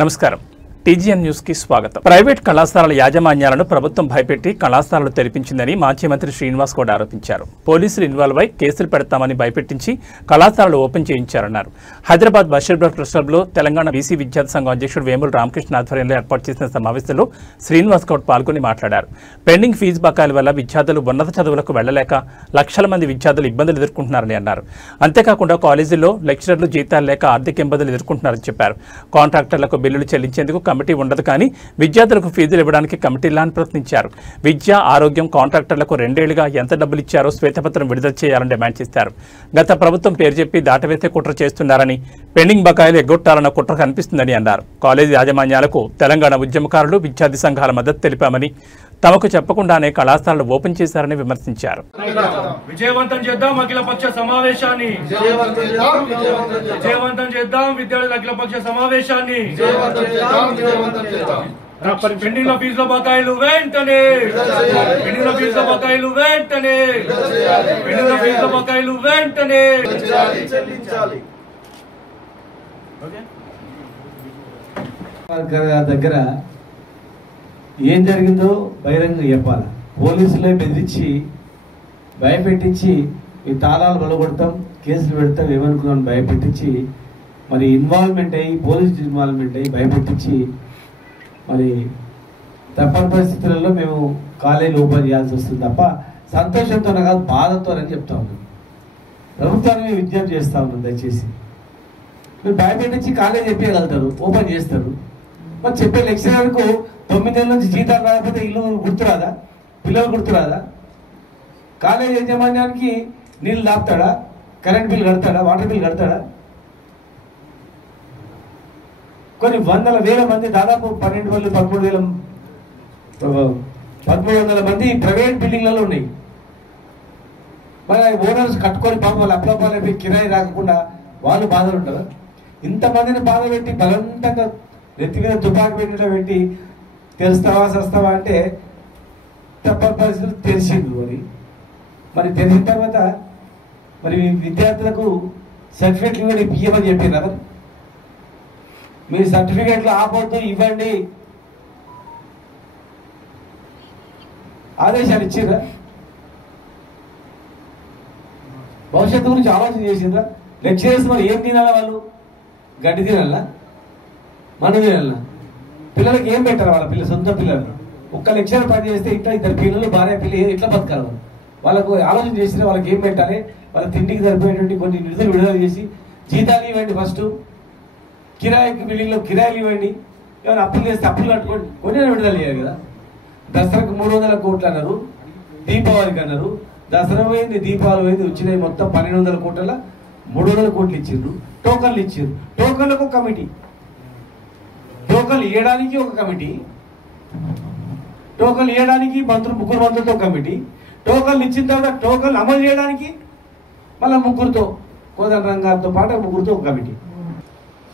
నమస్కారం TGN news కి స్వాగతం. ప్రైవేట్ కళాశాలల యాజమాన్యాలను ప్రభుత్వం భయపెట్టి కళాశాలలు తెరిపించిందని మాజీ మంత్రి శ్రీనివాస్ గౌడ్ ఆరోపించారు. పోలీసులు ఇన్వాల్వ్ అయి కేసులు పెడతామని భయపెట్టించి కళాశాలలు ఓపెన్ చేయించారన్నారు. హైదరాబాద్ బషీర్బాగ్ ప్రెస్ క్లబ్లో తెలంగాణ బీసీ విద్యార్థి సంఘం అధ్యక్షుడు వేముల రామకృష్ణ ఆధ్వర్యంలో ఏర్పాటు చేసిన సమావేశంలో శ్రీనివాస్ గౌడ్ పాల్గొని మాట్లాడారు. పెండింగ్ ఫీజు బకాయిల వల్ల విద్యార్థులు ఉన్నత చదువులకు వెళ్లలేక లక్షల మంది విద్యార్థులు ఇబ్బందులు ఎదుర్కొంటున్నారని అన్నారు. అంతేకాకుండా కాలేజీల్లో లెక్చరర్లు జీతాలు లేక ఆర్థిక ఇబ్బందులు ఎదుర్కొంటున్నారని చెప్పారు. కాంట్రాక్టర్లకు బిల్లులు చెల్లించేందుకు కమిటీ ఉండదు కానీ విద్యార్థులకు ఫీజులు ఇవ్వడానికి కమిటీలను ప్రశ్నించారు. విద్య, ఆరోగ్యం కాంట్రాక్టర్లకు 2 ఏళ్లుగా ఎంత డబ్బులు ఇచ్చారో శ్వేతపత్రం విడుదల చేయాలని డిమాండ్ చేశారు. గత ప్రభుత్వం పేరు చెప్పి దాటవేసే కుట్ర చేస్తున్నారని, పెండింగ్ బకాయిలు ఎగ్గొట్టాలన్న కుట్ర కనిపిస్తుందని అన్నారు. కాలేజీ యాజమాన్యాలకు తెలంగాణ ఉద్యమకారులు, విద్యార్థి సంఘాల మద్దతు తెలిపామని, తమకు చెప్పకుండానే కళాశాలలు ఓపెన్ చేశారని విమర్శించారు. విజయవంతం చేద్దాం అఖిలపక్ష సమావేశాన్ని, విజయవంతం చేద్దాం విద్యార్థుల అఖిలపక్ష సమావేశాన్ని. పెండింగ్ ఫీజుల బకాయిలు వెంటనే, పెండింగ్ ఫీజుల బకాయిలు వెంటనే, పెండింగ్ ఫీజుల బకాయిలు వెంటనే దగ్గర ఏం జరిగిందో బహిరంగ చెప్పాలి. పోలీసులే బెదిరించి భయపెట్టించి ఈ తాళాలు బలగొడతాం, కేసులు పెడతాం ఏమనుకున్నాను భయపెట్టించి, మరి ఇన్వాల్వ్మెంట్ అయ్యి పోలీసు ఇన్వాల్వ్మెంట్ అయ్యి భయపెట్టించి మరి తప్పని పరిస్థితులలో మేము కాలేజీలు ఓపెన్ చేయాల్సి వస్తుంది తప్ప సంతోషంతోనే కాదు బాధతోనని చెప్తా ఉన్నాం. ప్రభుత్వాన్ని విజ్ఞప్తి చేస్తా ఉన్నాం, దయచేసి మీరు భయపెట్టించి కాలేజీ చెప్పగలుగుతారు, ఓపెన్ చేస్తారు. మరి చెప్పే లెక్చరర్కు 9 నెలల నుంచి జీతాలు రాకపోతే ఇల్లు గుర్తురాదా, పిల్లలు గుర్తురాదా? కాలేజ్ యాజమాన్యానికి నీళ్ళు దాపుతాడా, కరెంట్ బిల్ కడతాడా, వాటర్ బిల్ కడతాడా? కొన్ని వందల వేల మంది, దాదాపు 12,000 1300 మంది ప్రైవేట్ బిల్డింగ్లలో ఉన్నాయి. మరి ఓనర్స్ కట్టుకొని పాపం వాళ్ళు అప్లపాలైపోయి కిరాయి రాకుండా వాళ్ళు బాధలు ఉంటారా? ఇంతమందిని బాధ పెట్టి బలవంతంగా నెత్తి మీద తుపాకి పెట్టి తెలుస్తావా సస్తావా అంటే తప్పని పరిస్థితులు తెలిసింది. మరి తెలిసిన తర్వాత మరి విద్యార్థులకు సర్టిఫికెట్లు ఇవ్వండి, ఇవ్వమని చెప్పినా మరి మీరు సర్టిఫికెట్లు ఆపొద్దు ఇవ్వండి ఆదేశాలు ఇచ్చిర్రా? భవిష్యత్తు గురించి ఆలోచన చేసిండ్రా? లెక్చరర్స్ మరి ఏం తినాలా? వాళ్ళు గడ్డి తినాలా, మన్ను తినాలా? పిల్లలకి ఏం పెట్టారు? వాళ్ళ సొంత పిల్లలు ఒక్క లెక్చర్ పని చేస్తే ఇట్లా 2 పిల్లలు, భార్య పిల్లలు ఇట్లా బతకాలి. వాళ్ళకు ఆలోచన చేసిన వాళ్ళకి ఏం పెట్టాలి, వాళ్ళ తిండికి సరిపోయేటువంటి కొన్ని నిధులు విడుదల చేసి జీతాలు ఇవ్వండి, ఫస్ట్ కిరాయికి బిల్డింగ్లో కిరాయిలు ఇవ్వండి, ఏమైనా అప్పులు చేస్తే అప్పులు కట్టుకోండి, కొన్ని విడుదల చేయాలి కదా. దసరాకు 300 కోట్లు అన్నారు, దీపావళికి అన్నారు. దసరా పోయింది, దీపావళి పోయింది, వచ్చినాయి మొత్తం 1200 కోట్ల 300 కోట్లు ఇచ్చిండ్రు. టోకన్లు ఇచ్చిండ్రు, టోకన్లకు ఒక కమిటీ, టోకన్లు ఇవ్వడానికి ఒక కమిటీ, టోకన్లు ఇవ్వడానికి ముగ్గురు మంత్రులతో కమిటీ, టోకన్లు ఇచ్చిన తర్వాత టోకన్లు అమలు చేయడానికి మళ్ళీ ముగ్గురుతో, కోదండరాం గారితో పాటు ముగ్గురుతో ఒక కమిటీ.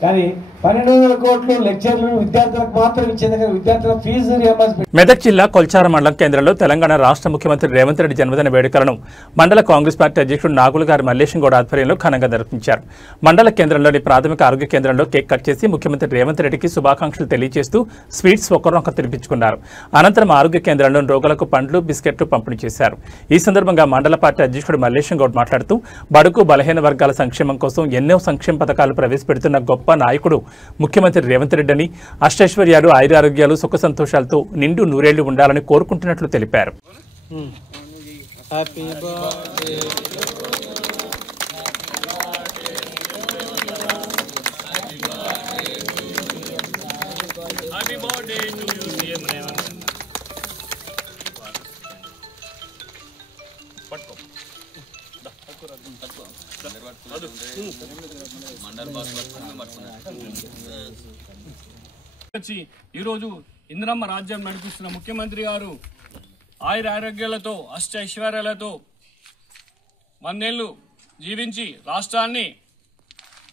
కానీ 1200 కోట్లు లెక్చర్లు విద్యార్థులకు మాత్రం ఇచ్చేది, విద్యార్థుల ఫీజు రియంబర్స్మెంట్. మెదక్ జిల్లా కొల్చార మండలం కేంద్రంలో తెలంగాణ రాష్ట్ర ముఖ్యమంత్రి రేవంత్ రెడ్డి జన్మదిన వేడుకలను మండల కాంగ్రెస్ పార్టీ అధ్యక్షుడు నాగులు గారి మల్లేశం గౌడ్ ఆధ్వర్యంలో ఘనంగా నిర్వహించారు. మండల కేంద్రంలోని ప్రాథమిక ఆరోగ్య కేంద్రంలో కేక్ కట్ చేసి ముఖ్యమంత్రి రేవంత్ రెడ్డికి శుభాకాంక్షలు తెలియజేస్తూ స్వీట్స్ ఒకరొక తినిపించుకున్నారు. అనంతరం ఆరోగ్య కేంద్రంలో రోగులకు పండ్లు, బిస్కెట్లు పంపిణీ చేశారు. ఈ సందర్భంగా మండల పార్టీ అధ్యక్షుడు మల్లేశం గౌడ్ మాట్లాడుతూ బడుగు బలహీన వర్గాల సంక్షేమం కోసం ఎన్నో సంక్షేమ పథకాలు ప్రవేశపెడుతున్న గొప్ప నాయకుడు ముఖ్యమంత్రి రేవంత్ రెడ్డి అని, అష్టైశ్వర్యాలు, ఆయురారోగ్యాలు, సుఖ సంతోషాలతో నిండు నూరేళ్లు ఉండాలని కోరుకుంటున్నట్లు తెలిపారు. ఈరోజు ఇందిరమ్మ రాజ్యం నడిపిస్తున్న ముఖ్యమంత్రి గారు ఆయుర ఆరోగ్యాలతో, అష్ట ఐశ్వర్యాలతో 100 ఏళ్లు జీవించి రాష్ట్రాన్ని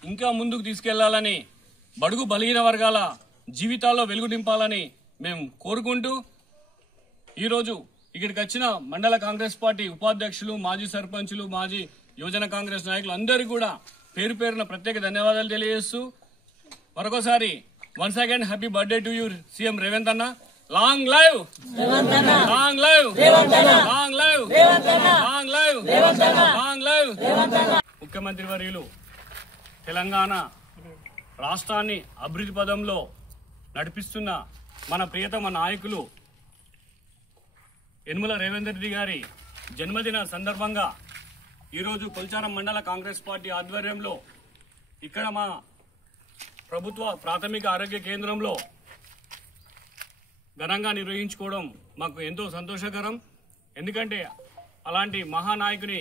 ఇంకా ముందుకు తీసుకెళ్లాలని, బడుగు బలహీన వర్గాల జీవితాల్లో వెలుగు నింపాలని మేము కోరుకుంటూ ఈరోజు ఇక్కడికి వచ్చిన మండల కాంగ్రెస్ పార్టీ ఉపాధ్యక్షులు, మాజీ సర్పంచులు, మాజీ యువజన కాంగ్రెస్ నాయకులు అందరికీ కూడా పేరు పేరున ప్రత్యేక ధన్యవాదాలు తెలియజేస్తూ మరొకసారి Once again, happy birthday to you, CM Revant Anna. Long live! Long live! Long live! Long live! Long live! ముఖ్యమంత్రి వర్యులు తెలంగాణ రాష్ట్రాన్ని అభివృద్ధి పదంలో నడిపిస్తున్న మన ప్రియతమ నాయకులు యనమల రేవంత్ రెడ్డి గారి జన్మదిన సందర్భంగా ఈరోజు కొల్చారం మండల కాంగ్రెస్ పార్టీ ఆధ్వర్యంలో ఇక్కడ మా ప్రభుత్వ ప్రాథమిక ఆరోగ్య కేంద్రంలో ఘనంగా నిర్వహించుకోవడం మాకు ఎంతో సంతోషకరం. ఎందుకంటే అలాంటి మహానాయకుని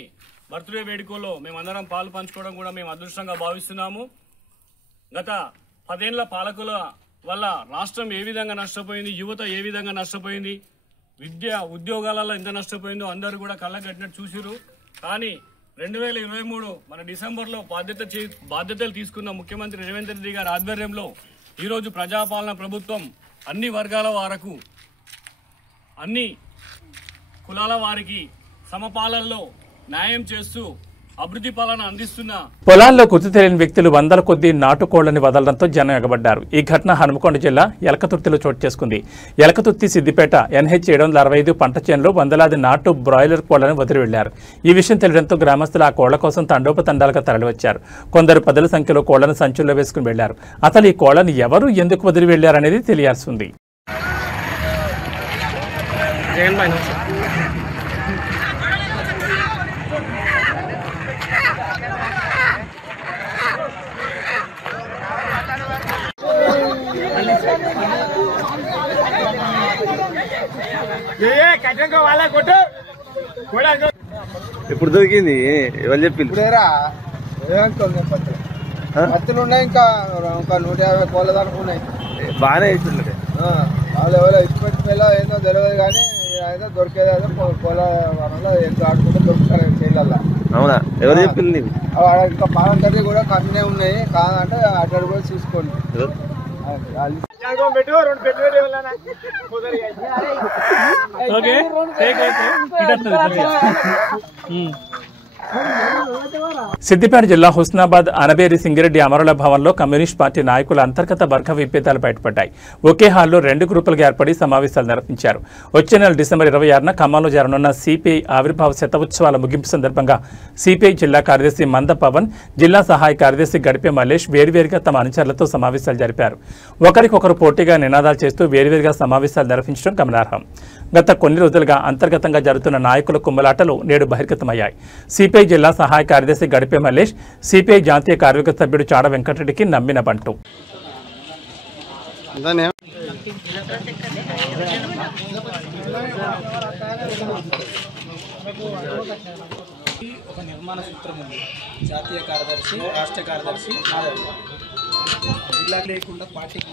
బర్త్డే వేడుకల్లో మేమందరం పాలు పంచుకోవడం కూడా మేము అదృష్టంగా భావిస్తున్నాము. గత 10 ఏళ్ల పాలకుల వల్ల రాష్ట్రం ఏ విధంగా నష్టపోయింది, యువత ఏ విధంగా నష్టపోయింది, విద్య ఉద్యోగాలలో ఎంత నష్టపోయిందో అందరూ కూడా కళ్ళగట్టినట్టు చూసిరు. కానీ 2023 మన డిసెంబర్లో బాధ్యతలు తీసుకున్న ముఖ్యమంత్రి రేవంత్ రెడ్డి గారి ఆధ్వర్యంలో ఈరోజు ప్రజాపాలన ప్రభుత్వం అన్ని వర్గాల వారకు, అన్ని కులాల వారికి సమపాలనలో న్యాయం చేస్తూ అభివృద్ధి పాలన అందిస్తున్న పొలాల్లో గుర్తు తెలియని వ్యక్తులు వందల కొద్దీ నాటుకోళ్లని వదలడంతో జనం ఎగబడ్డారు. ఈ ఘటన హనుమకొండ జిల్లా ఎలకతుర్తిలో చోటు చేసుకుంది. ఎలకతుర్తి సిద్దిపేట NH 765 పంట చేనులో వందలాది నాటు బ్రాయిలర్ కోళ్లను వదిలి వెళ్లారు. ఈ విషయం తెలియడంతో గ్రామస్తులు ఆ కోళ్ల కోసం తండోపతండాలుగా తరలివచ్చారు. కొందరు పదుల సంఖ్యలో కోళ్లను సంచుల్లో వేసుకుని వెళ్లారు. అసలు ఈ కోళ్లను ఎవరు ఎందుకు వదిలి వెళ్లారనేది తెలియాల్సి ఉంది. ఇప్పుడు దొరికింది ఎవరు చెప్పింది? పత్తులు ఉన్నాయి, ఇంకా 150 కోళ్ళ దాకా ఉన్నాయి. బాగానే ఇస్తుండే వాళ్ళు ఎవరో ఇచ్చిపెట్టి పిల్ల ఏందో తెలియదు, కానీ ఏదో దొరికేది ఏదో కోళ్ళ వనంలో ఎంత ఆడుకుంటే దొరుకుతారు చేయాల. అవునా? ఎవరు చెప్పింది? ఇంకా పాలం తల్లి కూడా కమ్మినే ఉన్నాయి, కాదంటే అటు కూడా చూసుకోండి. సిద్దిపేట జిల్లా హుస్నాబాద్ అనబేరి సింగిరెడ్డి అమరుల భవన్లో కమ్యూనిస్ట్ పార్టీ నాయకుల అంతర్గత వర్గ విభేదాలు బయటపడ్డాయి. ఒకే హాల్లో 2 గ్రూపులుగా ఏర్పడి సమావేశాలు నిర్వహించారు. వచ్చే నెల డిసెంబర్ 26న ఖమ్మంలో జరగనున్న సిపిఐ ఆవిర్భావ శతోత్సవాల ముగింపు సందర్భంగా సిపిఐ జిల్లా కార్యదర్శి మంద పవన్, జిల్లా సహాయ కార్యదర్శి గడిపే మల్లేష్ వేర్వేరుగా తమ అనుచరులతో సమావేశాలు జరిపారు. ఒకరికొకరు పోటీగా నినాదాలు చేస్తూ వేర్వేరుగా సమావేశాలు నిర్వహించడం గమనార్హం. గత కొన్ని రోజులుగా అంతర్గతంగా జరుగుతున్న నాయకుల కుమ్మలాటలు నేడు బహిర్గతమయ్యాయి. సిపిఐ జిల్లా సహాయ కార్యదర్శి గడిపే మల్లేష్, సిపిఐ జాతీయ కార్యవర్గ సభ్యుడు చాడ వెంకటరెడ్డికి నమ్మిన బంటు. ఒక నిర్మాణ సూత్రం ఉంది. జాతీయ కార్యదర్శి, రాష్ట్ర కార్యదర్శి, జిల్లా లేకుండా పార్టీకి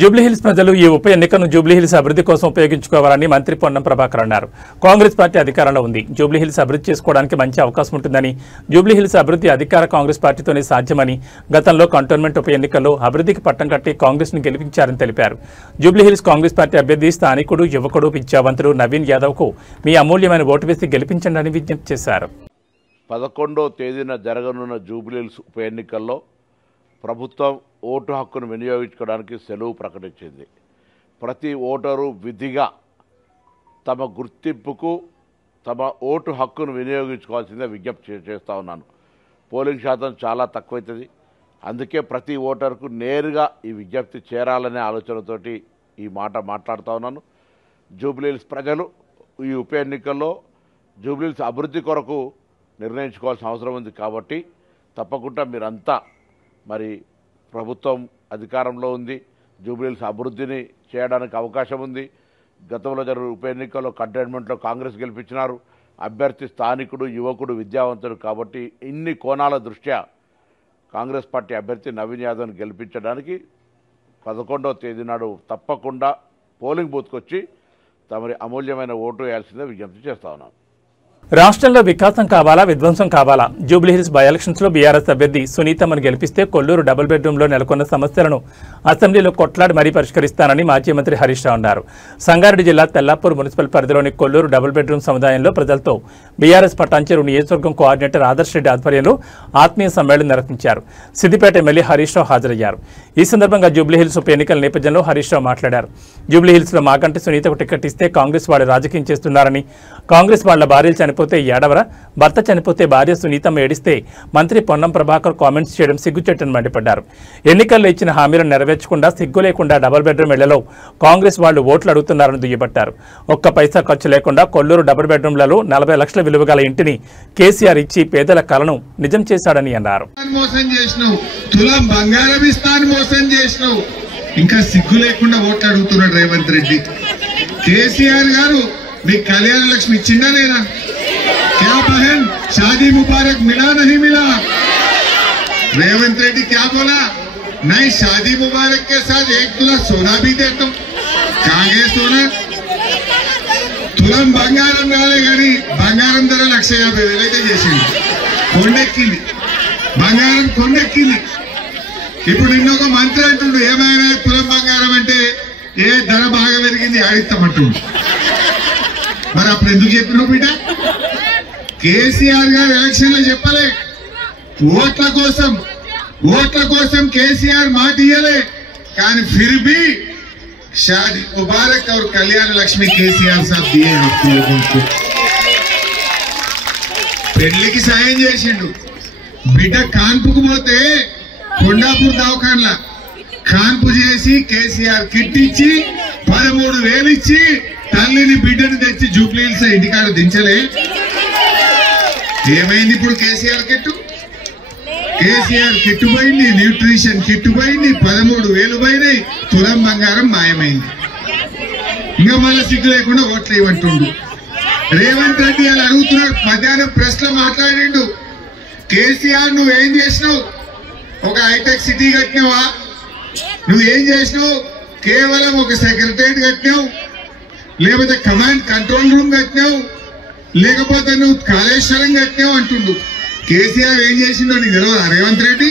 జూబ్లీహిల్స్ ప్రజలు ఈ ఉప ఎన్నికను జూబ్లీహిల్స్ అభివృద్ధి కోసం ఉపయోగించుకోవాలని మంత్రి పొన్నం ప్రభాకర్ అన్నారు. కాంగ్రెస్ పార్టీ అధికారంలో ఉంది. జూబ్లీహిల్స్ అభివృద్ధి చేసుకోవడానికి మంచి అవకాశం ఉంటుందని, జూబ్లీహిల్స్ అభివృద్ధి అధికార కాంగ్రెస్ పార్టీతోనే సాధ్యమని, గతంలో కంటోన్మెంట్ ఉప ఎన్నికల్లో అభివృద్ధికి పట్టం కట్టి కాంగ్రెస్ ను గెలిపించారని తెలిపారు. జూబ్లీహిల్స్ కాంగ్రెస్ పార్టీ అభ్యర్థి స్థానికుడు, యువకుడు, విద్యావంతుడు నవీన్ యాదవ్ కు మీ అమూల్యమైన ఓటు వేసి గెలిపించండి అని విజ్ఞప్తి చేశారు. 11వ తేదీన జరగనున్న జూబ్లీహిల్స్ ఉప ఎన్నికల్లో ప్రభుత్వం ఓటు హక్కును వినియోగించుకోవడానికి సెలవు ప్రకటించింది. ప్రతి ఓటరు విధిగా తమ గుర్తింపుకు తమ ఓటు హక్కును వినియోగించుకోవాల్సిందే విజ్ఞప్తి చేస్తూ ఉన్నాను. పోలింగ్ శాతం చాలా తక్కువైతుంది. అందుకే ప్రతి ఓటరుకు నేరుగా ఈ విజ్ఞప్తి చేరాలనే ఆలోచనతోటి ఈ మాట మాట్లాడుతూ ఉన్నాను. జూబ్లీహిల్స్ ప్రజలు ఈ ఉప ఎన్నికల్లో జూబ్లీహిల్స్ అభివృద్ధి కొరకు నిర్ణయించుకోవాల్సిన అవసరం ఉంది. కాబట్టి తప్పకుండా మీరంతా మరి ప్రభుత్వం అధికారంలో ఉంది, జూబ్లీహిల్స్ అభివృద్ధిని చేయడానికి అవకాశం ఉంది. గతంలో జరిగిన ఉప ఎన్నికల్లో కంటోన్మెంట్లో కాంగ్రెస్ గెలిపించినారు. అభ్యర్థి స్థానికుడు, యువకుడు, విద్యావంతుడు. కాబట్టి ఇన్ని కోణాల దృష్ట్యా కాంగ్రెస్ పార్టీ అభ్యర్థి నవీన్ యాదవ్ని గెలిపించడానికి 11వ తేదీ నాడు తప్పకుండా పోలింగ్ బూత్కి వచ్చి తమరి అమూల్యమైన ఓటు వేయాల్సిందే విజ్ఞప్తి చేస్తా ఉన్నాను. రాష్ట్రంలో వికాసం కావాలా, విధ్వంసం కావాలా? జూబ్లీహిల్స్ బై ఎలక్షన్స్ లో బీఆర్ఎస్ అభ్యర్థి సునీతమ్మను గెలిపిస్తే కొల్లూరు డబుల్ బెడ్రూమ్ లో నెలకొన్న సమస్యలను అసెంబ్లీలో కొట్లాడి మరీ పరిష్కరిస్తానని మాజీ మంత్రి హరీష్ రావు అన్నారు. సంగారెడ్డి జిల్లా తెల్లాపూర్ మున్సిపల్ పరిధిలోని కొల్లూరు డబుల్ బెడ్రూమ్ సముదాయంలో ప్రజలతో బీఆర్ఎస్ పటాన్చెరు నియోజకవర్గం కోఆర్డినేటర్ ఆదర్శ్ రెడ్డి ఆధ్వర్యంలో ఆత్మీయ సమ్మేళనం నిర్వహించారు. సిద్దిపేట ఎమ్మెల్యే హరీష్ రావు హాజరయ్యారు. ఈ సందర్భంగా జూబ్లీహిల్స్ ఉప ఎన్నికల నేపథ్యంలో హరీష్ రావు మాట్లాడారు. జూబ్లీహిల్స్ లో మాకంటి సునీతకు టికెట్ ఇస్తే కాంగ్రెస్ వాళ్ళు రాజకీయం చేస్తున్నారని, కాంగ్రెస్ వాళ్ల భార్యలు చనిపోతే ఏడవరా, భర్త చనిపోతే భార్య సునీతమ్మ ఏడిస్తే మంత్రి పొన్నం ప్రభాకర్ కామెంట్స్ చేయడం సిగ్గుచెట్టని మండిపడ్డారు. ఎన్నికల్లో ఇచ్చిన హామీలను నెరవేర్చకుండా సిగ్గు లేకుండా డబుల్ బెడ్రూమ్ ఇళ్లలో కాంగ్రెస్ వాళ్లు ఓట్లు అడుగుతున్నారని దుయ్యబట్టారు. ఒక్క పైసా ఖర్చు లేకుండా కొల్లూరు డబుల్ బెడ్రూమ్లలో 40 లక్షల విలువ గల ఇంటిని కేసీఆర్ ఇచ్చి పేదల కలను నిజం చేశాడని అన్నారు. ఇంకా సిగ్గు లేకుండా ఓట్లు అడుగుతున్నాడు రేవంత్ రెడ్డి. కేసీఆర్ గారు మీకు కళ్యాణ లక్ష్మి ఇచ్చిందా లేదా? क्या बहन शादी मुबारक मिला नहीं मिला? रेवंत रेड्डी क्या बोला? नहीं, शादी मुबारक के साथ 1 तुला सोना भी दे तुम. कांगे सोना तुलम బంగారం రాలే కానీ బంగారం ధర 150,000 చేసింది. కొండెక్కింది, బంగారం కొండెక్కింది. ఇప్పుడు నిన్నొక మంత్రి అంటుండు, ఏమైనా తులం బంగారం అంటే ఏ ధర బాగా పెరిగింది ఆడిస్తామంటుండు. మరి అప్పుడు ఎందుకు చెప్పినావు బిడ్డ? కేసీఆర్ గారు ఎలక్షన్ లో చెప్పలే, ఓట్ల కోసం కేసీఆర్ మాట ఇయ్యలే. కానీ ఫిర్ भी शादी मुबारक और कल्याण लक्ष्मी केसीआर साहब दिए आप लोगों को. పెళ్లికి సాయం చేసిండు. బిడ్డ కాన్పుకు పోతే కొండాపూర్ దవాఖానలా కాన్పు చేసి కేసీఆర్ కిట్ ఇచ్చి 13,000 ఇచ్చి తల్లిని బిడ్డను తెచ్చి జూబ్లీహిల్స్ ఇంటికాడ దించలే. ఏమైంది ఇప్పుడు? కేసీఆర్ కిట్టు పోయింది, న్యూట్రిషన్ కిట్టు పోయింది, 13,000 పోయినాయి, తులం బంగారం మాయమైంది. ఇంకా మళ్ళీ సిగ్గు లేకుండా ఓట్లు ఇవ్వంటుండు. రేవంత్ రెడ్డి అలా అడుగుతున్నాడు. మధ్యాహ్నం ప్రెస్ లో మాట్లాడిండు. కేసీఆర్ నువ్వేం చేసినావు? ఒక హైటెక్ సిటీ కట్టినావా? నువ్వేం చేసినావు? కేవలం ఒక సెక్రటరియట్ కట్టినావు, లేకపోతే కమాండ్ కంట్రోల్ రూమ్ కట్టినావు, లేకపోతే నువ్వు కాళేశ్వరం కట్టినావు అంటుండు. కేసీఆర్ ఏం చేసిండో నీకు తెలియదా రేవంత్ రెడ్డి?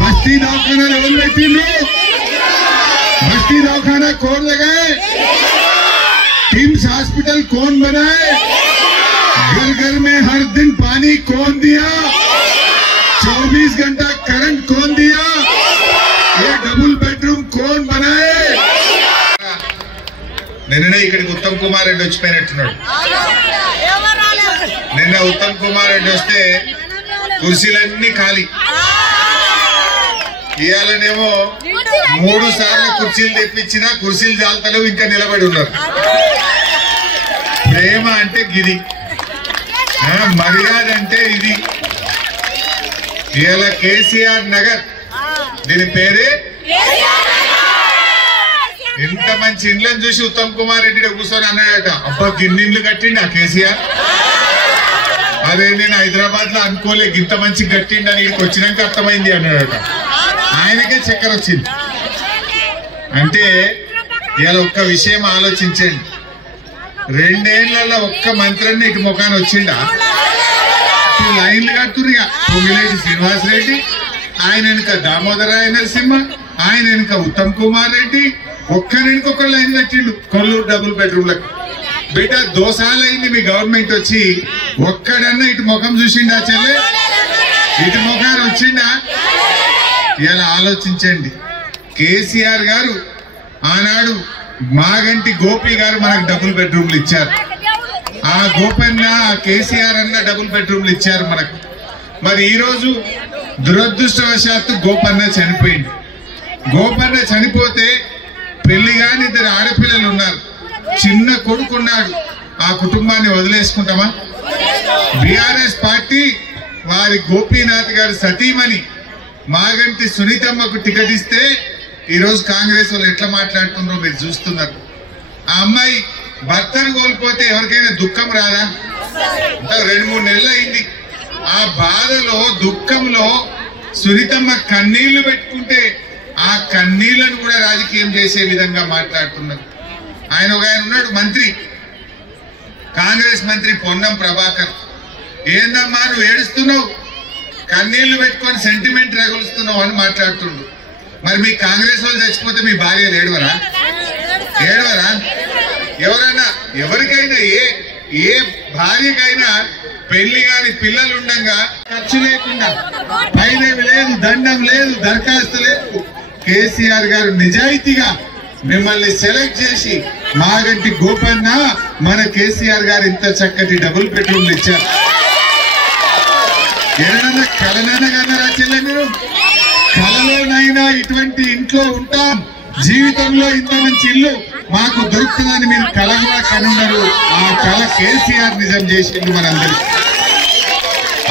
బస్తీ దవాఖానాలు ఎవరు పెట్టిండ్రు? బస్తీ దవాఖానా कौन लगाए? टिम्स हॉस्पिटल कौन बनाए? घर घर में हर दिन पानी कौन दिया? 24 घंटा करंट कौन दिया? ये डबल बेडरूम कौन बनाए? నిన్ననే ఇక్కడికి ఉత్తమ్ కుమార్ రెడ్డి వచ్చిపోయినట్టున్నాడు. నిన్న ఉత్తమ్ కుమార్ రెడ్డి వస్తే కుర్చీలన్నీ ఖాళీ. ఇవాళనేమో 3 సార్లు కుర్చీలు తెప్పించినా కుర్చీలు జాలతలేవు, ఇంకా నిలబడి ఉన్నారు. ప్రేమ అంటే గిది, మర్యాద అంటే ఇది. ఇవాళ కేసీఆర్ నగర్, దీని పేరే. ఇంత మంచి ఇండ్లను చూసి ఉత్తమ్ కుమార్ రెడ్డి కూర్చొని అన్నాడట, అబ్బా గిన్నిండ్లు కట్టిండి ఆ కేసీఆర్. అదే నేను హైదరాబాద్ లో అనుకోలే ఇంత మంచి కట్టిండి అని ఇక్కడికి వచ్చినాక అర్థమైంది అన్నాడట. ఆయనకే చక్కెర వచ్చింది. అంటే ఇలా ఒక్క విషయం ఆలోచించండి, 2 ఏళ్లలో ఒక్క మంత్రిని ఇటు ముఖాన్ని వచ్చిండా? లైన్లు కడుతురుగా, పొంగిలేటి శ్రీనివాసరెడ్డి, ఆయన వెనుక దామోదరాయ నరసింహ, ఆయన వెనుక ఉత్తమ్ కుమార్ రెడ్డి, ఒక్కరికొక లైన్ కట్టిండు కొల్లూరు డబుల్ బెడ్రూమ్లకు. బిడ్డ దోసాలైంది మీ గవర్నమెంట్ వచ్చి, ఒక్కడన్నా ఇటు ముఖం చూసిండా చెల్లె? ఇటు ముఖాన్ని వచ్చిండా? ఇలా ఆలోచించండి. కేసీఆర్ గారు ఆనాడు మాగంటి గోపి గారు మనకు డబుల్ బెడ్రూమ్లు ఇచ్చారు. ఆ గోపన్న, ఆ కేసీఆర్ అన్న డబుల్ బెడ్రూమ్లు ఇచ్చారు మనకు. మరి ఈరోజు దురదృష్టవశాత్తు గోపన్న చనిపోయింది. గోపన్న చనిపోతే పెళ్లి కాని 2 ఆడపిల్లలు ఉన్నారు, చిన్న కొడుకున్నాడు. ఆ కుటుంబాన్ని వదిలేసుకుంటామా? బీఆర్ఎస్ పార్టీ వారి గోపీనాథ్ గారు సతీమణి మాగంటి సునీతమ్మకు టికెట్ ఇస్తే ఈరోజు కాంగ్రెస్ వాళ్ళు ఎట్లా మాట్లాడుతున్నారో మీరు చూస్తున్నారు. ఆ అమ్మాయి భర్తను కోల్పోతే ఎవరికైనా దుఃఖం రాదా? 2-3 నెలలు అయింది. ఆ బాధలో దుఃఖంలో సునీతమ్మ కన్నీళ్లు పెట్టుకుంటే ఆ కన్నీళ్లను కూడా రాజకీయం చేసే విధంగా మాట్లాడుతున్నారు. ఆయన ఉన్నాడు మంత్రి, కాంగ్రెస్ మంత్రి పొన్నం ప్రభాకర్. ఏందమ్మా నువ్వు ఏడుస్తున్నావు, కన్నీళ్లు పెట్టుకొని సెంటిమెంట్ రగులుస్తున్నావు అని మాట్లాడుతుండు. మరి మీ కాంగ్రెస్ వాళ్ళు చచ్చిపోతే మీ భార్యలు ఏడవరా? ఎవరికైనా ఏ భార్యకైనా పెళ్లి కాని పిల్లలు ఉండగా ఖర్చు లేకుండా, పైనేమి లేదు, దండం లేదు, దరఖాస్తు లేదు, కేసీఆర్ గారు నిజాయితీగా మిమ్మల్ని సెలెక్ట్ చేసి మాగంటి గోపన్న మన కేసీఆర్ గారు ఇంత చక్కటి డబుల్ బెడ్రూమ్లు ఇచ్చారు. ఏదైనా కలననగన్నారా చెల్లె? మీరు కలలోనైనా ఇటువంటి ఇంట్లో ఉంటాం, జీవితంలో ఇంత మంచి ఇల్లు మాకు దొరుకుతుందని మీరు కల కూడా కనున్నారు. ఆ కల కేసీఆర్ నిజం చేసిండు మనందరికి.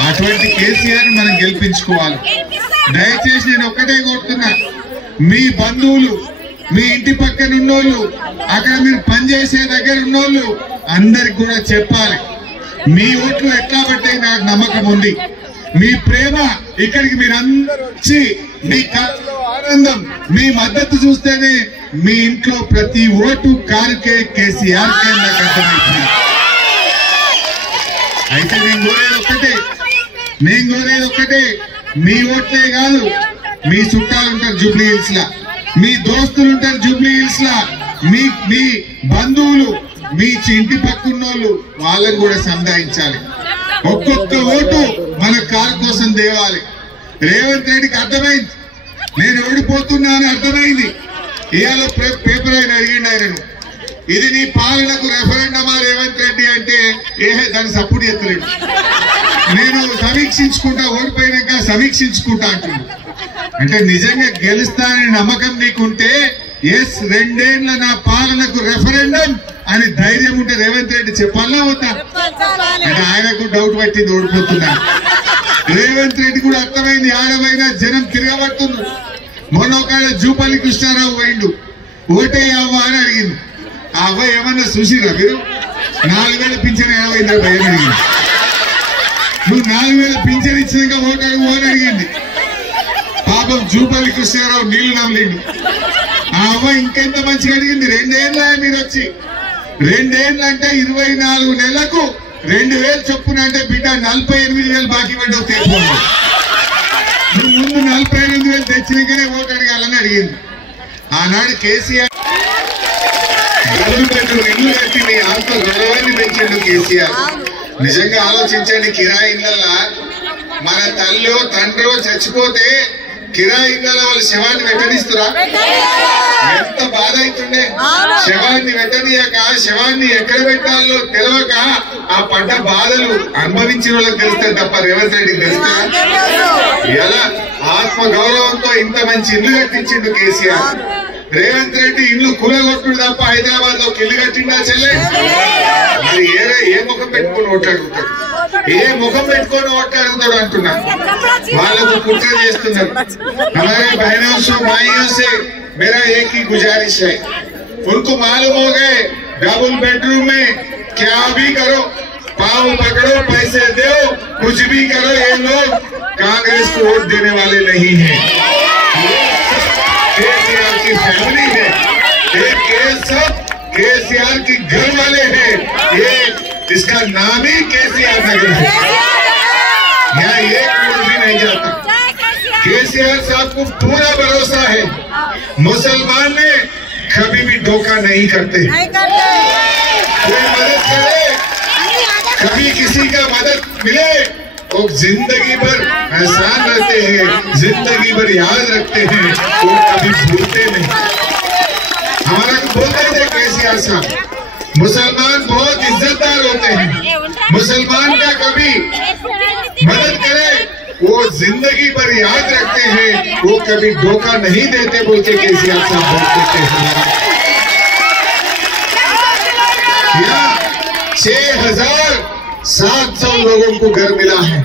అటువంటి కేసీఆర్ మనం గెలిపించుకోవాలి. దయచేసి నేను ఒక్కటే కోరుతున్నా, మీ బంధువులు, మీ ఇంటి పక్కన ఉన్నోళ్ళు, అక్కడ మీరు పనిచేసే దగ్గర ఉన్నోళ్ళు అందరికి కూడా చెప్పాలి, మీ ఓట్లు ఎట్లా పట్టే నాకు నమ్మకం ఉంది. మీ ప్రేమ ఇక్కడికి మీరందరూ వచ్చి మీ కళ్ళలో ఆనందం, మీ మద్దతు చూస్తేనే మీ ఇంట్లో ప్రతి ఓటు కారుకే కేసీఆర్ కే నాకు అర్థమైంది. అయితే నేను కోరేది ఒక్కటే, మీ ఓట్లే కాదు, మీ చుట్టాలు ఉంటారు జూబ్లీ హిల్స్ లా, మీ దోస్తులు ఉంటారు జూబ్లీ హిల్స్ లా, మీ బంధువులు, మీ ఇంటి పక్కన్నోళ్ళు, వాళ్ళని కూడా సంధాయించాలి. ఒక్కొక్క ఓటు మన కారు కోసం తేవాలి. రేవంత్ రెడ్డికి అర్థమైంది నేను ఓడిపోతున్నాను, అర్థమైంది. ఇవాళ పేపర్ ఆయన అడిగిండు ఆయనను, ఇది నీ పాలనకు రెఫరెండమా రేవంత్ రెడ్డి అంటే దాన్ని సపోర్ట్ చేస్తలేడు. నేను సమీక్షించుకుంటా, ఓడిపోయినాక సమీక్షించుకుంటా అంటున్నాను. అంటే నిజంగా గెలుస్తానని నమ్మకం నీకుంటే ఎస్ 2 ఏళ్ల నా పాలనకు రెఫరెండం అని ధైర్యం ఉంటే రేవంత్ రెడ్డి చెప్పాలా వద్దా? అంటే ఆయనకు డౌట్ పట్టింది ఓడిపోతున్నా. రేవంత్ రెడ్డి కూడా అర్థమైంది, ఆడమైనా జనం తిరగబడుతున్నారు. మొన్న ఒక జూపల్లి కృష్ణారావు పోయిండు, ఓటేయవ్వా అని అడిగింది. ఆ అవ్వ ఏమన్నా చూసిరా మీరు? 4000 పింఛన్ ఏమైందా భయం అడిగింది. నువ్వు 4000 పింఛన్ ఇచ్చినాక ఓటేయవు అని అడిగింది. పాపం జూపల్లి కృష్ణారావు నీళ్లు నవ్వలేండి. ఆ అవ్వ ఇంకెంత మంచిగా అడిగింది, 2 ఏళ్ళ మీరు వచ్చి, 2 ఏళ్ళు అంటే 24 నెలలకు 2000 చొప్పున అంటే బిడ్డ 48,000 బాకీ పడ్డావు తీర్పు. నువ్వు ముందు 48,000 తెచ్చినాకనే ఓటు అడగాలని అడిగింది. ఆనాడు కేసీఆర్ ఇల్లు కట్టి మీ ఆత్మ గౌరవాన్ని పెంచండు కేసీఆర్. నిజంగా ఆలోచించండి, కిరాయి ఇళ్ళ మన తల్లో తండ్రో చచ్చిపోతే కిరాయి ఇళ్ళ వాళ్ళు శవాన్ని వెంటనిస్తురా? ఎంత బాధ అవుతుండే. శవాన్ని వెంటనీయక, శవాన్ని ఎక్కడ పెట్టాలో తెలియక ఆ పడ్డ బాధలు అనుభవించిన వాళ్ళకి తెలుస్తాయి తప్ప రేవంత్ రెడ్డికి తెలుస్తా? ఎలా ఆత్మ గౌరవంతో ఇంత మంచి ఇల్లు కట్టించిండు కేసీఆర్. రేవంత్ రెడ్డి ఇల్లు కూలగొట్టుడు తప్ప హైదరాబాద్ లో ఇల్లు కట్టిండా చెల్లె? మరి ఏ ముఖం పెట్టుకుని ఓట్లాడుకుంటాడు, ఏ ముఖం పెట్టుకొని ఓట్లాడుతాడు అంటున్నా. వాళ్ళకు కుట్ర చేస్తున్నారు. हमारे बहनों से भाइयों से मेरा एक ही गुजारिश है, उनको मालूम हो गए डबल बेडरूम में क्या भी करो, पाँव पकड़ो, पैसे दो, कुछ भी करो, ये लोग कांग्रेस को वोट देने वाले नहीं है, केसीआर की फैमिली है। ये सब केसीआर की घर वाले हैं। ये इसका नाम ही केसीआर नगर है, यहाँ एक वोट भी नहीं जाता। केसीआर साहब को पूरा भरोसा है, मुसलमान ने कभी भी धोखा नहीं करते। कोई मदद करे, कभी किसी का मदद मिले और जिंदगी भर एहसान रहते हैं, जिंदगी भर याद रखते हैं और कभी भूलते नहीं। हमारा बोलते थे केसीआर साहब, मुसलमान बहुत इज्जतदार होते हैं, मुसलमान का कभी मदद करे वो जिंदगी भर याद रखते हैं, वो कभी धोखा नहीं देते बोल के केसीआर साहब बोलते थे। 6,700 लोगों को घर मिला है,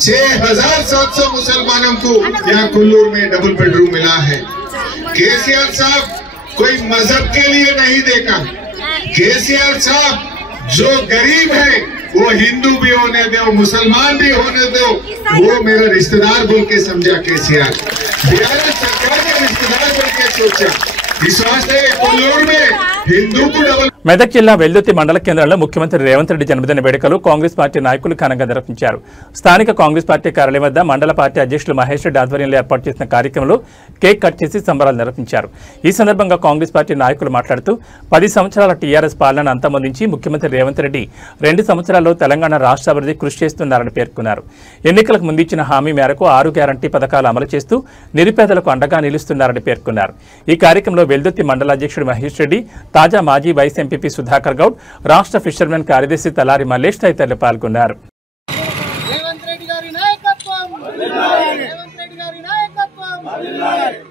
6,700 मुसलमानों को यहाँ कुल्लूर में डबल बेडरूम मिला है। केसीआर साहब कोई मजहब के लिए नहीं देखा, केसीआर साहब जो गरीब है वो हिंदू भी होने दो, मुसलमान भी होने दो, वो मेरा रिश्तेदार बोल के समझा केसीआर। बिहार सरकार के रिश्तेदार बोल के सोचा, विश्वास है कुल्लूर में हिंदू को डबल। మెదక్ జిల్లా వెల్దుర్తి మండల కేంద్రంలో ముఖ్యమంత్రి రేవంత్ రెడ్డి జన్మదిన వేడుకలు కాంగ్రెస్ పార్టీ నాయకులు ఘనంగా నిర్వహించారు. స్థానిక కాంగ్రెస్ పార్టీ కార్యాలయం వద్ద మండల పార్టీ అధ్యక్షులు మహేష్ రెడ్డి ఆధ్వర్యంలో ఏర్పాటు చేసిన కార్యక్రమంలో కేక్ కట్ చేసి సంబరాలు నిర్వహించారు. ఈ సందర్భంగా కాంగ్రెస్ పార్టీ నాయకులు మాట్లాడుతూ 10 సంవత్సరాల టీఆర్ఎస్ పాలనను అంతమొందించి ముఖ్యమంత్రి రేవంత్ రెడ్డి 2 సంవత్సరాల్లో తెలంగాణ రాష్ట్ర అభివృద్ధి కృషి చేస్తున్నారని పేర్కొన్నారు. ఎన్నికలకు ముందిచ్చిన హామీ మేరకు 6 గ్యారంటీ పథకాలు అమలు చేస్తూ నిరుపేదలకు అండగా నిలుస్తున్నారని పేర్కొన్నారు. ఈ కార్యక్రమంలో వెల్దుర్తి మండల అధ్యక్షుడు మహేష్ రెడ్డి, తాజా మాజీ వైస్ ఎంపీపీ సుధాకర్ గౌడ్, రాష్ట్ర ఫిషర్మెన్ కార్యదర్శి తలారి మల్లేష్ తదితరులు పాల్గొన్నారు. రేవంత్ రెడ్డి గారి నాయకత్వం, రేవంత్ రెడ్డి గారి నాయకత్వం,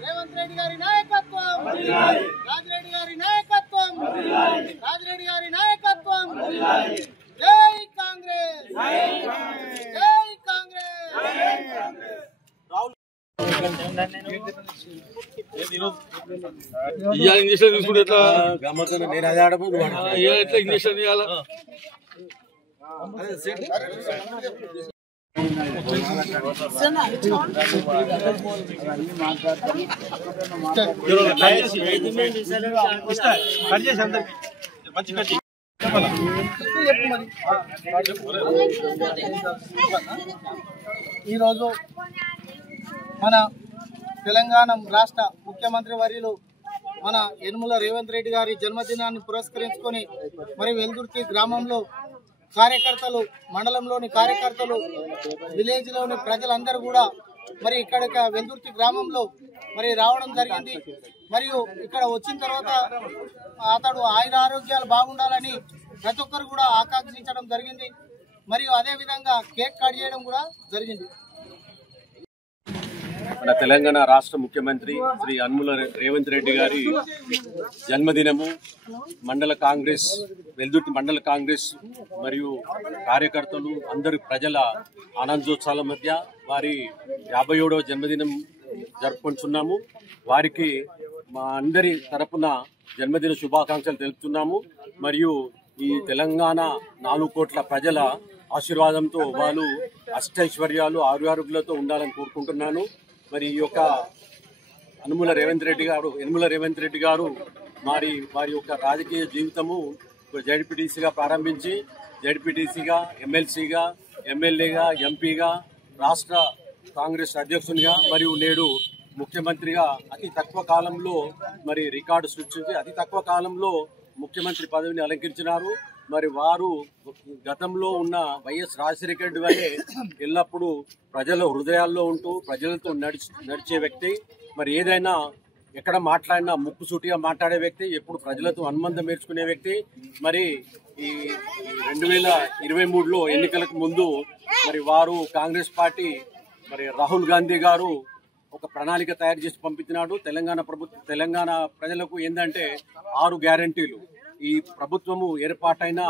రేవంత్ రెడ్డి గారి నాయకత్వం, రాజిరెడ్డి గారి నాయకత్వం, రాజిరెడ్డి గారి నాయకత్వం. జై కాంగ్రెస్, జై కాంగ్రెస్. ఇంజక్షన్ తీసుకుంటే నేను అదే ఆడబోదు ఎట్లా ఇంజక్షన్ ఇవ్వాలా? ఈరోజు మన తెలంగాణ రాష్ట్ర ముఖ్యమంత్రి వర్యులు మన యనుమల రేవంత్ రెడ్డి గారి జన్మదినాన్ని పురస్కరించుకొని మరి వెల్దుర్తి గ్రామంలో కార్యకర్తలు, మండలంలోని కార్యకర్తలు, విలేజ్లోని ప్రజలందరూ కూడా మరి ఇక్కడ వెల్దుర్తి గ్రామంలో మరి రావడం జరిగింది. మరియు ఇక్కడ వచ్చిన తర్వాత అతడు ఆయుర ఆరోగ్యాలు బాగుండాలని ప్రతి ఒక్కరు కూడా ఆకాంక్షించడం జరిగింది. మరియు అదేవిధంగా కేక్ కట్ చేయడం కూడా జరిగింది. మన తెలంగాణ రాష్ట్ర ముఖ్యమంత్రి శ్రీ యనుమల రేవంత్ రెడ్డి గారి జన్మదినము మండల కాంగ్రెస్, వెల్దుర్తి మండల కాంగ్రెస్ మరియు కార్యకర్తలు అందరు ప్రజల ఆనందోత్సవాల మధ్య వారి 57వ జన్మదినం జరుపుకుంటున్నాము. వారికి మా అందరి తరపున జన్మదిన శుభాకాంక్షలు తెలుపుతున్నాము. మరియు ఈ తెలంగాణ 4 కోట్ల ప్రజల ఆశీర్వాదంతో వాళ్ళు అష్టైశ్వర్యాలు, ఆరోగ్యాలతో ఉండాలని కోరుకుంటున్నాను. మరి ఈ యొక్క యనుమల రేవంత్ రెడ్డి గారు వారి యొక్క రాజకీయ జీవితము జడ్పీటీసీగా ప్రారంభించి జడ్పీటీసీగా, ఎమ్మెల్సీగా, ఎమ్మెల్యేగా, ఎంపీగా, రాష్ట్ర కాంగ్రెస్ అధ్యక్షునిగా మరియు నేడు ముఖ్యమంత్రిగా అతి తక్కువ కాలంలో మరి రికార్డు సృష్టించి అతి తక్కువ కాలంలో ముఖ్యమంత్రి పదవిని అలంకరించినారు. మరి వారు గతంలో ఉన్న వైఎస్ రాజశేఖర రెడ్డి వల్లే ఎల్లప్పుడూ ప్రజల హృదయాల్లో ఉంటూ ప్రజలతో నడిచే వ్యక్తి. మరి ఏదైనా ఎక్కడ మాట్లాడినా ముక్కుసూటిగా మాట్లాడే వ్యక్తి, ఎప్పుడు ప్రజలతో అనుబంధం ఏర్చుకునే వ్యక్తి. మరి ఈ 2023లో ఎన్నికలకు ముందు మరి వారు కాంగ్రెస్ పార్టీ మరి రాహుల్ గాంధీ గారు ఒక ప్రణాళిక తయారు చేసి పంపించినాడు. తెలంగాణ ప్రజలకు ఏంటంటే 6 గ్యారంటీలు. ఈ ప్రభుత్వము ఏర్పాటైన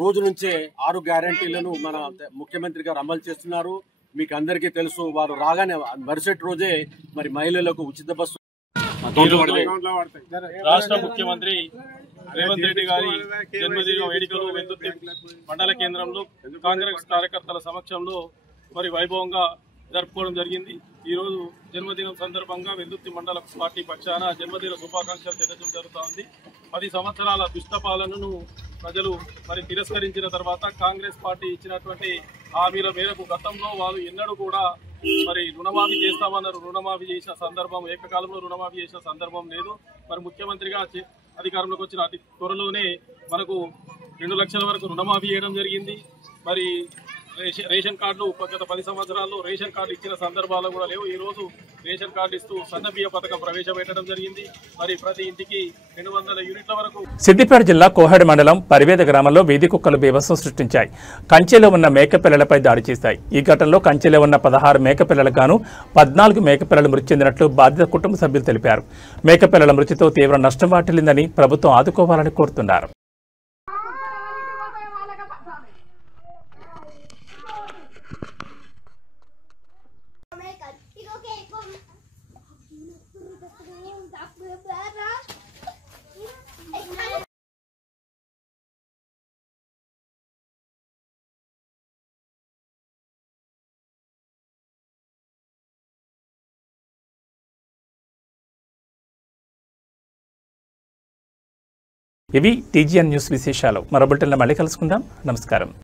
రోజు నుంచే 6 గ్యారంటీలను మన ముఖ్యమంత్రి గారు అమలు చేస్తున్నారు. మీకు అందరికీ తెలుసు, వారు రాగానే మరుసటి రోజే మరి మహిళలకు ఉచిత బస్సు. రాష్ట్ర ముఖ్యమంత్రి రేవంత్ రెడ్డి గారి జన్మదిన వేడుకలు వెల్దుర్తి మండల కేంద్రంలో కాంగ్రెస్ కార్యకర్తల సమక్షంలో మరి వైభవంగా జరుపుకోవడం జరిగింది. ఈరోజు జన్మదినం సందర్భంగా వెల్దుర్తి మండల పార్టీ పక్షాన జన్మదిన శుభాకాంక్షలు తెలియజేయడం జరుగుతూ ఉంది. 10 సంవత్సరాల దుష్ట పాలనను ప్రజలు మరి తిరస్కరించిన తర్వాత కాంగ్రెస్ పార్టీ ఇచ్చినటువంటి హామీల మేరకు గతంలో వాళ్ళు ఎన్నడూ కూడా మరి రుణమాఫీ చేస్తామన్నారు. రుణమాఫీ చేసిన సందర్భం ఏకకాలంలో రుణమాఫీ చేసిన సందర్భం లేదు. మరి ముఖ్యమంత్రిగా అధికారంలోకి వచ్చిన అతి త్వరలోనే మనకు 2 లక్షల వరకు రుణమాఫీ చేయడం జరిగింది. మరి రేషన్ కార్డులు గత 10 సంవత్సరాల్లో రేషన్ కార్డు ఇచ్చిన సందర్భాలు కూడా లేవు. ఈరోజు రేషన్ కార్డు ఇస్తూ సన్నబియ్య పథకం ప్రవేశపెట్టడం జరిగింది. మరి ప్రతి ఇంటికి 200 యూనిట్ల వరకు. సిద్దిపేట జిల్లా కోహెడ మండలం పరివేద గ్రామంలో వీధి కుక్కలు బీభత్సం సృష్టించాయి. కంచెలో ఉన్న మేకపిల్లలపై దాడి చేశాయి. ఈ ఘటనలో కంచెలో ఉన్న 16 మేకపిల్లలకు గాను 14 మేకపిల్లలు మృతి చెందినట్లు బాధిత కుటుంబ సభ్యులు తెలిపారు. మేకపిల్లల మృతితో తీవ్ర నష్టం వాటిల్లిందని ప్రభుత్వం ఆదుకోవాలని కోరుతున్నారు. ఇవి టీజీఎన్ న్యూస్ విశేషాలు. మరో బులెటిన్లో మళ్ళీ కలుసుకుందాం. నమస్కారం.